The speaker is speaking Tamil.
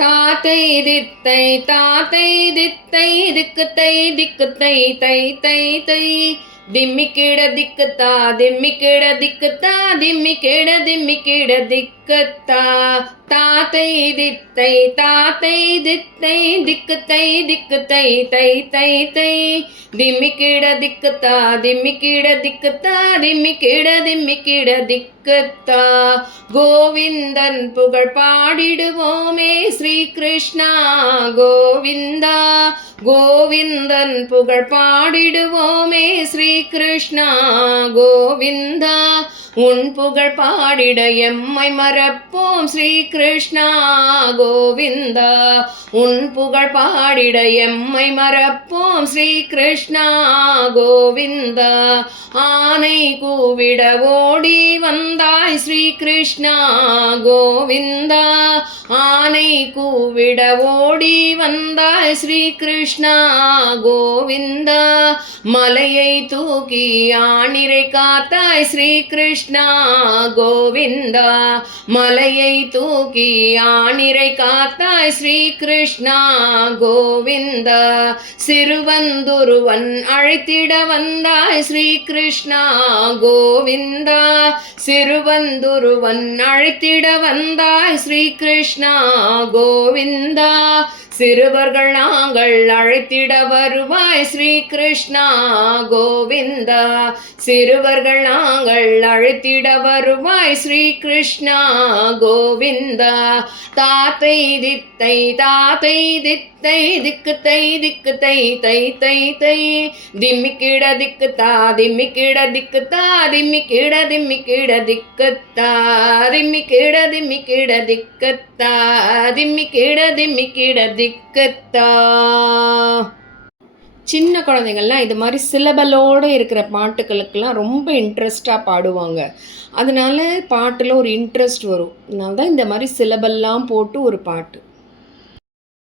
தாத்தை தித்தை தாத்தை தித்தை திக்கு தை திக்கு தை தை தை தை திம்மிக்கிட திக்குத்தா திம்மிக்கிட திக்குத்தா திம்மிக்கிட திம்மிக்கிட திக்குத்தா தாத்தை தித்தை தாத்தை தித்தை திக்கு தை திக்கு தை தை தை தை திம்மிக்கிட திக்குத்தா திம்மிக்கிட திக்குத்தா திம்மிக்கிட திம்மிக்கிட திக்குத்தா கோவிந்தன் புகழ் பாடிடுவோமே ஸ்ரீ கிருஷ்ணா கோவிந்தா கோவிந்தன் புகழ் பாடிடுவோமே ஸ்ரீ கிருஷ்ணா கோவிந்தா உன் புகழ் பாடிட எம்மை மறப்போம் ஸ்ரீ கிருஷ்ணா கோவிந்தா உன் புகழ் பாடிட எம்மை மறப்போம் ஸ்ரீ கிருஷ்ணா கோவிந்தா ஆனை கூவிட ஓடி வந்தாய் ஸ்ரீ கிருஷ்ணா கோவிந்தா ஆனை கூவிட ஓடி வந்தாய் ஸ்ரீ கிருஷ்ணா கோவிந்தா மலையை தூக்கி ஆணிரை காத்தாய் ஸ்ரீ கிருஷ்ணா கோவிந்தா மலையை தூக்கி ஆணிரை காத்தாய் ஸ்ரீ கிருஷ்ணா கோவிந்தா சிறுவந்துருவன் அழைத்திட வந்தாய் ஸ்ரீ கிருஷ்ணா கோவிந்தா சிறுவந்துருவன் அழைத்திட வந்தாய் ஸ்ரீ கிருஷ்ணா கோவிந்தா சிறுவர்கள் நாங்கள் அழைத்திட வருவாய் ஸ்ரீ கிருஷ்ணா கோவிந்தா சிறுவர்கள் நாங்கள் அழைத்திட வருவாய் ஸ்ரீ கிருஷ்ணா கோவிந்தா தாத்தை தித்தை தாத்தை தித்தை திக்கு தை திக்கு தை தை தை தை திம்மிக்கிட திக்குத்தா திம்மிக்கிட திக்குத்தா திம்மிக்கிட திம்மிக்கிட திக்குத்தா திம்மிக்கிட திம்மிக்கிட திக்குத்தா திம்மிக்கிட திம்மிக்கிட திக்குத்தா. சின்ன குழந்தைங்கள்லாம் இது மாதிரி சிலபலோடு இருக்கிற பாட்டுகளுக்கெல்லாம் ரொம்ப இன்ட்ரெஸ்டாக பாடுவாங்க. அதனால பாட்டில் ஒரு இன்ட்ரெஸ்ட் வரும். அதனால தான் இந்த மாதிரி சிலபல்லாம் போட்டு ஒரு பாட்டு.